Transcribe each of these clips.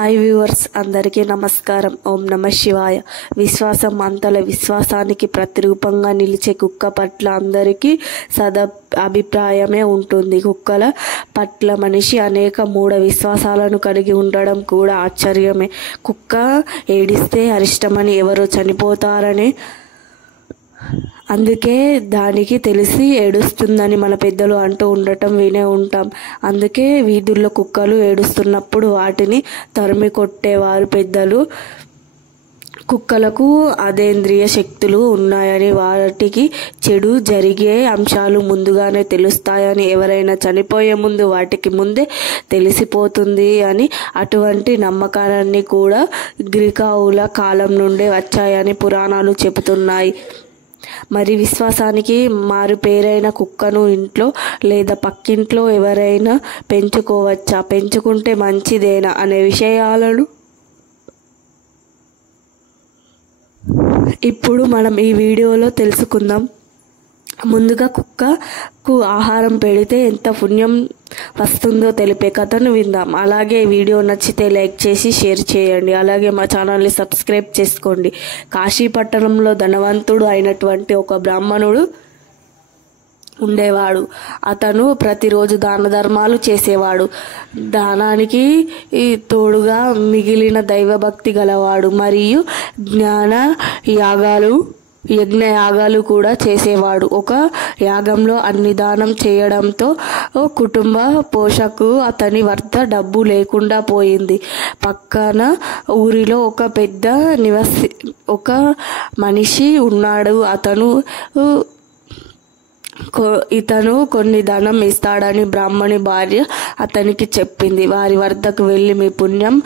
Hi viewers, అందరికీ నమస్కారం. ఓం నమ శివాయ. విశ్వాసం అంతల విశ్వాసానికి ప్రతిరూపంగా నిలిచే కుక్క పట్ల అందరికీ అభిప్రాయమే ఉంటుంది. కుక్కల పట్ల మనిషి అనేక మూఢ విశ్వాసాలను కలిగి ఉండడం కూడా ఆశ్చర్యమే. కుక్క ఏడిస్తే అరిష్టమని, ఎవరో చనిపోతారని, అందుకే దానికి తెలిసి ఏడుస్తుందని మన పెద్దలు అంటూ ఉండటం వినే ఉంటాం. అందుకే వీధుల్లో కుక్కలు ఏడుస్తున్నప్పుడు వాటిని తరిమి కొట్టేవారు పెద్దలు. కుక్కలకు అదేంద్రియ శక్తులు ఉన్నాయని, వాటికి చెడు జరిగే అంశాలు ముందుగానే తెలుస్తాయని, ఎవరైనా చనిపోయే ముందు వాటికి ముందే తెలిసిపోతుంది అని, అటువంటి నమ్మకాలన్నీ కూడా గ్రీకుల కాలం నుండే వచ్చాయని పురాణాలు చెబుతున్నాయి. మరి విశ్వాసానికి మారు పేరైన కుక్కను ఇంట్లో లేదా పక్కింట్లో ఎవరైనా పెంచుకోవచ్చా, పెంచుకుంటే మంచిదేనా అనే విషయాలను ఇప్పుడు మనం ఈ వీడియోలో తెలుసుకుందాం. ముందుగా కుక్కకు ఆహారం పెడితే ఎంత పుణ్యం వస్తుందో తెలిపే కథను విందాం. అలాగే వీడియో నచ్చితే లైక్ చేసి షేర్ చేయండి. అలాగే మా ఛానల్ని సబ్స్క్రైబ్ చేసుకోండి. కాశీపట్టణంలో ధనవంతుడు అయినటువంటి ఒక బ్రాహ్మణుడు ఉండేవాడు. అతను ప్రతిరోజు దాన ధర్మాలు చేసేవాడు. దానానికి తోడుగా మిగిలిన దైవభక్తి గలవాడు మరియు యజ్ఞ యాగాలు కూడా చేసేవాడు. ఒక యాగంలో అన్ని దానం చేయడంతో కుటుంబ పోషకు అతని వద్ద డబ్బు లేకుండా పోయింది. పక్కన ఊరిలో ఒక మనిషి ఉన్నాడు. ఇతను కొన్ని ధనం ఇస్తాడని బ్రాహ్మణి భార్య అతనికి చెప్పింది. వారి వద్దకు వెళ్ళి మీ పుణ్యం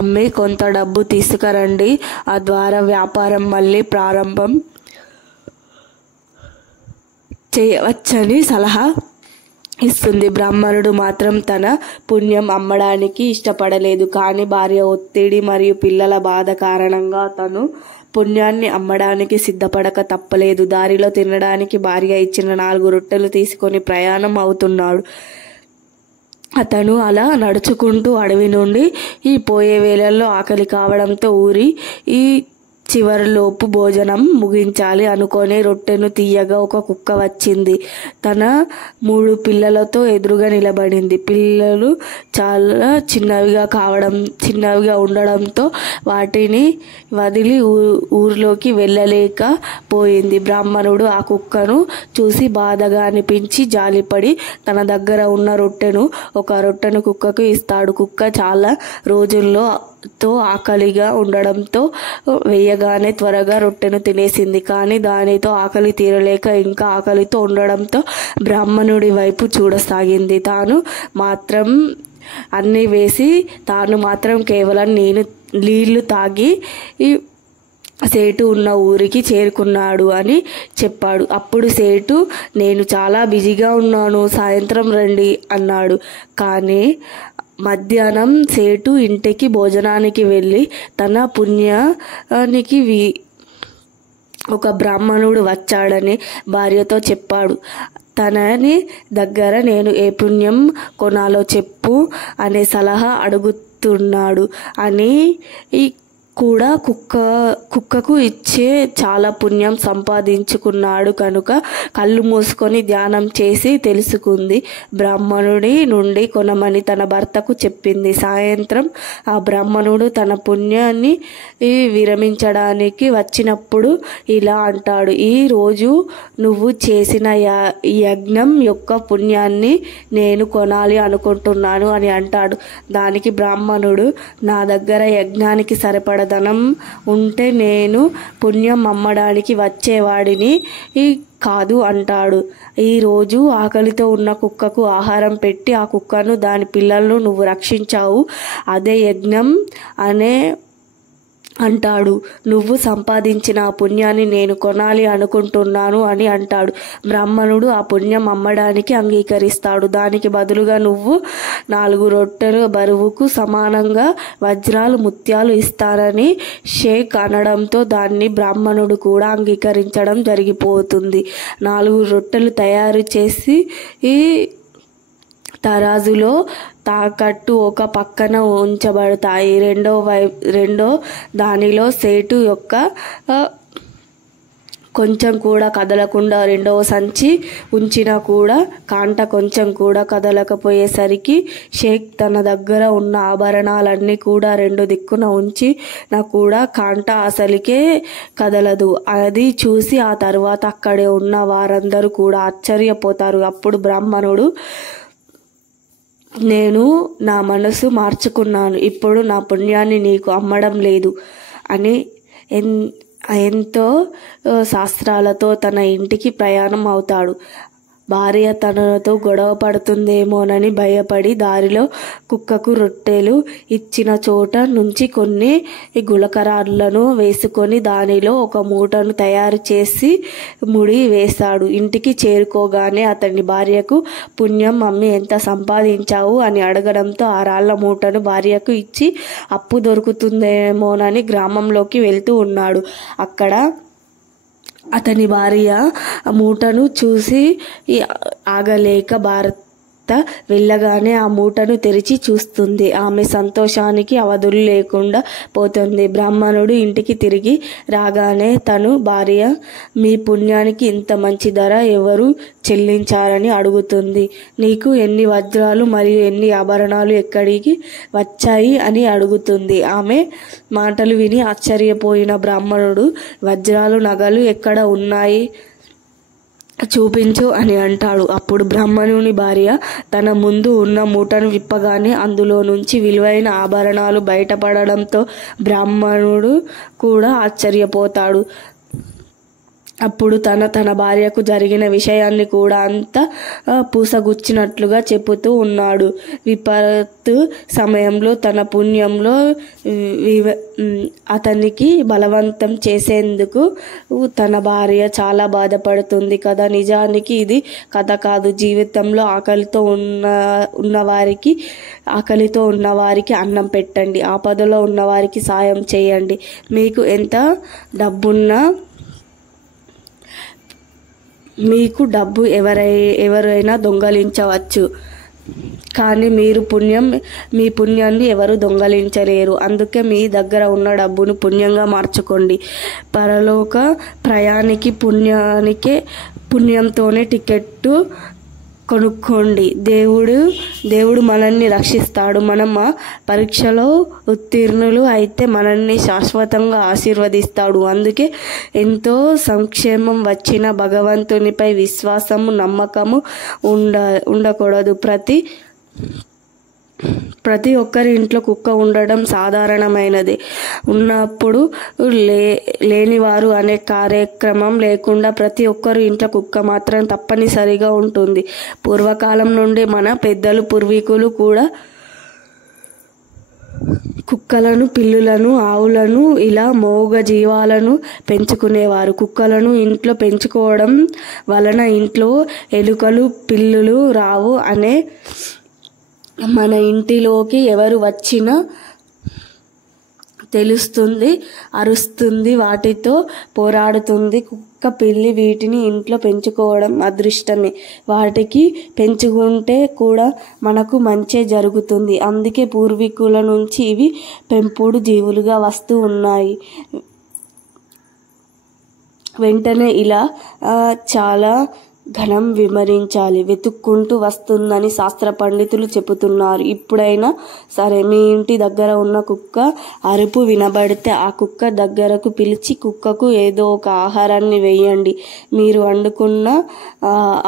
అమ్మి కొంత డబ్బు తీసుకురండి, ఆ ద్వారా వ్యాపారం మళ్ళీ ప్రారంభం చేయవచ్చని సలహా ఇస్తుంది. బ్రాహ్మణుడు మాత్రం తన పుణ్యం అమ్మడానికి ఇష్టపడలేదు. కానీ భార్య ఒత్తిడి మరియు పిల్లల బాధ కారణంగా తను పుణ్యాన్ని అమ్మడానికి సిద్ధపడక తప్పలేదు. దారిలో తినడానికి భార్య ఇచ్చిన 4 రొట్టెలు తీసుకొని ప్రయాణం అవుతున్నాడు. అతను అలా నడుచుకుంటూ అడవి నుండి పోయే వేళల్లో ఆకలి కావడంతో ఊరి చివరిలోపు భోజనం ముగించాలి అనుకొని రొట్టెను తీయగా ఒక కుక్క వచ్చింది. తన 3 పిల్లలతో ఎదురుగా నిలబడింది. పిల్లలు చాలా చిన్నవిగా ఉండడంతో వాటిని వదిలి ఊరిలోకి వెళ్ళలేకపోయింది. బ్రాహ్మణుడు ఆ కుక్కను చూసి బాధగా అనిపించి జాలిపడి తన దగ్గర ఉన్న ఒక రొట్టెను కుక్కకు ఇస్తాడు. కుక్క చాలా రోజుల్లో ఆకలిగా ఉండడంతో వేయగానే త్వరగా రొట్టెను తినేసింది. కానీ దానితో ఆకలి తీరలేక ఇంకా ఆకలితో ఉండడంతో బ్రాహ్మణుడి వైపు చూడసాగింది. తాను మాత్రం అన్నీ వేసి తాను మాత్రం కేవలం నీళ్లు తాగి సేటు ఉన్న ఊరికి చేరుకున్నాడు అని చెప్పాడు. అప్పుడు సేటు, నేను చాలా బిజీగా ఉన్నాను, సాయంత్రం రండి అన్నాడు. కానీ మధ్యాహ్నం సేటు ఇంటికి భోజనానికి వెళ్ళి తన పుణ్యానికి ఒక బ్రాహ్మణుడు వచ్చాడని భార్యతో చెప్పాడు. తనని దగ్గర నేను ఏ పుణ్యం కొనాలో చెప్పు అనే సలహా అడుగుతున్నాడు అని కూడా కుక్కకు ఇచ్చే చాలా పుణ్యం సంపాదించుకున్నాడు కనుక కళ్ళు మూసుకొని ధ్యానం చేసి తెలుసుకుంది. బ్రాహ్మణుడి నుండి కొనమని తన భర్తకు చెప్పింది. సాయంత్రం ఆ బ్రాహ్మణుడు తన పుణ్యాన్ని విరమించడానికి వచ్చినప్పుడు ఇలా అంటాడు, ఈ రోజు నువ్వు చేసిన యజ్ఞం యొక్క పుణ్యాన్ని నేను కొనాలి అనుకుంటున్నాను అని అంటాడు. దానికి బ్రాహ్మణుడు, నా దగ్గర యజ్ఞానికి సరిపడ ధనం ఉంటే నేను పుణ్యం అమ్మడానికి వచ్చేవాడిని కాదు అంటాడు. ఈరోజు ఆకలితో ఉన్న కుక్కకు ఆహారం పెట్టి ఆ కుక్కను దాని పిల్లలను నువ్వు రక్షించావు, అదే యజ్ఞం అంటాడు. నువ్వు సంపాదించిన ఆ పుణ్యాన్ని నేను కొనాలి అనుకుంటున్నాను అని అంటాడు. బ్రాహ్మణుడు ఆ పుణ్యం అమ్మడానికి అంగీకరిస్తాడు. దానికి బదులుగా నువ్వు 4 రొట్టెల బరువుకు సమానంగా వజ్రాలు ముత్యాలు ఇస్తానని షేక్ అనడంతో దాన్ని బ్రాహ్మణుడు కూడా అంగీకరించడం జరిగిపోతుంది. 4 రొట్టెలు తయారు చేసి తరాజులో తాకట్టు ఒక పక్కన ఉంచబడతాయి. రెండో దానిలో సేటు యొక్క కొంచెం కూడా కదలకుండా రెండవ సంచి ఉంచినా కూడా కాంట కొంచెం కూడా కదలకపోయేసరికి షేక్ తన దగ్గర ఉన్న ఆభరణాలన్నీ కూడా రెండు దిక్కున ఉంచినా కూడా కాంట అసలుకే కదలదు. అది చూసి ఆ తర్వాత అక్కడే ఉన్న వారందరూ కూడా ఆశ్చర్యపోతారు. అప్పుడు బ్రాహ్మణుడు, నేను నా మనసు మార్చుకున్నాను, ఇప్పుడు నా పుణ్యాన్ని నీకు అమ్మడం లేదు అని ఎంతో శాస్త్రాలతో తన ఇంటికి ప్రయాణం అవుతాడు. భార్య తనతో గొడవ పడుతుందేమోనని భయపడి దారిలో కుక్కకు రొట్టెలు ఇచ్చిన చోట నుంచి కొన్ని గులకరాలను వేసుకొని దానిలో ఒక మూటను తయారు చేసి ముడి వేశాడు. ఇంటికి చేరుకోగానే అతని భార్యకు, పుణ్యం మమ్మీ ఎంత సంపాదించావు అని అడగడంతో ఆ రాళ్ల మూటను భార్యకు ఇచ్చి అప్పు దొరుకుతుందేమోనని గ్రామంలోకి వెళ్తూ ఉన్నాడు. అక్కడ అతని భార్య మూటను చూసి ఆగలేక భర్త వెళ్ళగానే ఆ మూటను తెరిచి చూస్తుంది. ఆమె సంతోషానికి అవధులు లేకుండా పోతుంది. బ్రాహ్మణుడు ఇంటికి తిరిగి రాగానే తను భార్య, మీ పుణ్యానికి ఇంత మంచి ధర ఎవరు చెల్లించారని అడుగుతుంది. నీకు ఎన్ని వజ్రాలు మరియు ఎన్ని ఆభరణాలు ఎక్కడికి వచ్చాయి అని అడుగుతుంది. ఆమె మాటలు విని ఆశ్చర్యపోయిన బ్రాహ్మణుడు, వజ్రాలు నగలు ఎక్కడ ఉన్నాయి చూపించు అని అంటాడు. అప్పుడు బ్రాహ్మణుని భార్య తన ముందు ఉన్న మూటను విప్పగానే అందులో నుంచి విలువైన ఆభరణాలు బయటపడడంతో బ్రాహ్మణుడు కూడా ఆశ్చర్యపోతాడు. అప్పుడు తన భార్యకు జరిగిన విషయాన్ని కూడా అంతా పూసగుచ్చినట్లుగా చెబుతూ ఉన్నాడు. విపత్తు సమయంలో తన పుణ్యంలో అతనికి బలవంతం చేసేందుకు తన భార్య చాలా బాధపడుతుంది కదా. నిజానికి ఇది కథ కాదు. జీవితంలో ఆకలితో ఉన్నవారికి అన్నం పెట్టండి, ఆపదలో ఉన్నవారికి సాయం చేయండి. మీకు ఎంత డబ్బున్నా మీకు డబ్బు ఎవరైనా దొంగలించవచ్చు, కానీ మీ పుణ్యాన్ని ఎవరు దొంగలించలేరు. అందుకే మీ దగ్గర ఉన్న డబ్బును పుణ్యంగా మార్చుకోండి. పరలోక ప్రయాణికి పుణ్యంతోనే టికెట్టు కొనుక్కోండి. దేవుడు మనల్ని రక్షిస్తాడు. మనం ఆ పరీక్షలో ఉత్తీర్ణులు అయితే మనల్ని శాశ్వతంగా ఆశీర్వదిస్తాడు. అందుకే ఎంతో సంక్షేమం వచ్చిన భగవంతునిపై విశ్వాసము, నమ్మకము ఉండకూడదు. ప్రతి ఒక్కరి ఇంట్లో కుక్క ఉండడం సాధారణమైనది. ఉన్నప్పుడు లేనివారు అనే కార్యక్రమం లేకుండా ప్రతి ఒక్కరు ఇంట్లో కుక్క మాత్రం తప్పనిసరిగా ఉంటుంది. పూర్వకాలం నుండి మన పూర్వీకులు కూడా కుక్కలను, పిల్లులను, ఆవులను ఇలా మోగ జీవాలను పెంచుకునేవారు. కుక్కలను ఇంట్లో పెంచుకోవడం వలన ఇంట్లో ఎలుకలు, పిల్లులు రావు అనే మన ఇంటిలోకి ఎవరు వచ్చినా తెలుస్తుంది, అరుస్తుంది, వాటితో పోరాడుతుంది. కుక్క, పిల్లి వీటిని ఇంట్లో పెంచుకోవడం అదృష్టమే. వాటికి పెంచుకుంటే కూడా మనకు మంచే జరుగుతుంది. అందుకే పూర్వీకుల నుంచి ఇవి పెంపుడు జీవులుగా వస్తూ ఉన్నాయి. వెంటనే ఇలా చాలా ఘనం విమరించాలి. వెతుక్కుంటూ వస్తుందని శాస్త్ర పండితులు చెబుతున్నారు. ఇప్పుడైనా సరే మీ ఇంటి దగ్గర ఉన్న కుక్క అరుపు వినబడితే ఆ కుక్క దగ్గరకు పిలిచి కుక్కకు ఏదో ఒక ఆహారాన్ని వేయండి. మీరు వండుకున్న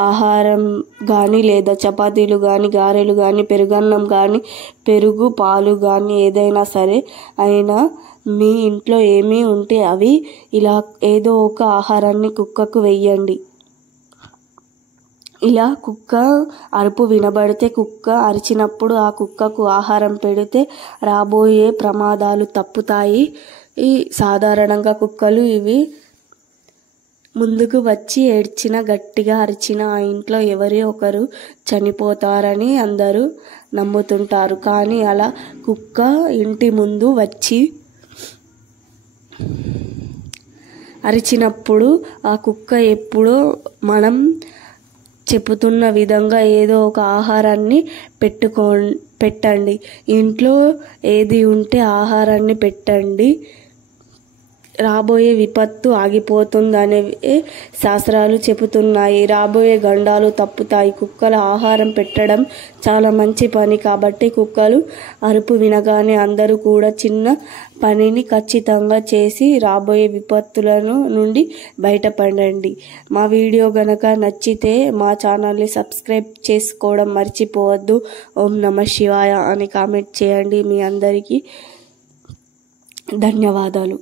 ఆహారం కానీ లేదా చపాతీలు కానీ, గారెలు కానీ, పెరుగన్నం కానీ, పెరుగు, పాలు కానీ ఏదైనా సరే అయినా మీ ఇంట్లో ఏమీ ఉంటే అవి ఇలా ఏదో ఒక ఆహారాన్ని కుక్కకు వేయండి. ఇలా కుక్క అరుపు వినబడితే, కుక్క అరిచినప్పుడు ఆ కుక్కకు ఆహారం పెడితే రాబోయే ప్రమాదాలు తప్పుతాయి. సాధారణంగా కుక్కలు ఇవి ముందుకు వచ్చి గట్టిగా అరిచిన ఆ ఇంట్లో ఎవరో ఒకరు చనిపోతారని అందరూ నమ్ముతుంటారు. కానీ అలా కుక్క ఇంటి ముందు వచ్చి అరిచినప్పుడు ఆ కుక్క ఎప్పుడో మనం చెప్పుతున్న విధంగా ఏదో ఒక ఆహారాన్ని పెట్టండి. ఇంట్లో ఏది ఉంటే ఆహారాన్ని పెట్టండి. రాబోయే విపత్తు ఆగిపోతుందనే శాస్త్రాలు చెబుతున్నాయి. రాబోయే గండాలు తప్పుతాయి. కుక్కల ఆహారం పెట్టడం చాలా మంచి పని. కాబట్టి కుక్కలు అరుపు వినగానే అందరూ కూడా చిన్న పనిని ఖచ్చితంగా చేసి రాబోయే విపత్తులను నుండి బయటపడండి. మా వీడియో గనక నచ్చితే మా ఛానల్ని సబ్స్క్రైబ్ చేసుకోవడం మర్చిపోవద్దు. ఓం నమః శివాయ అని కామెంట్ చేయండి. మీ అందరికీ ధన్యవాదాలు.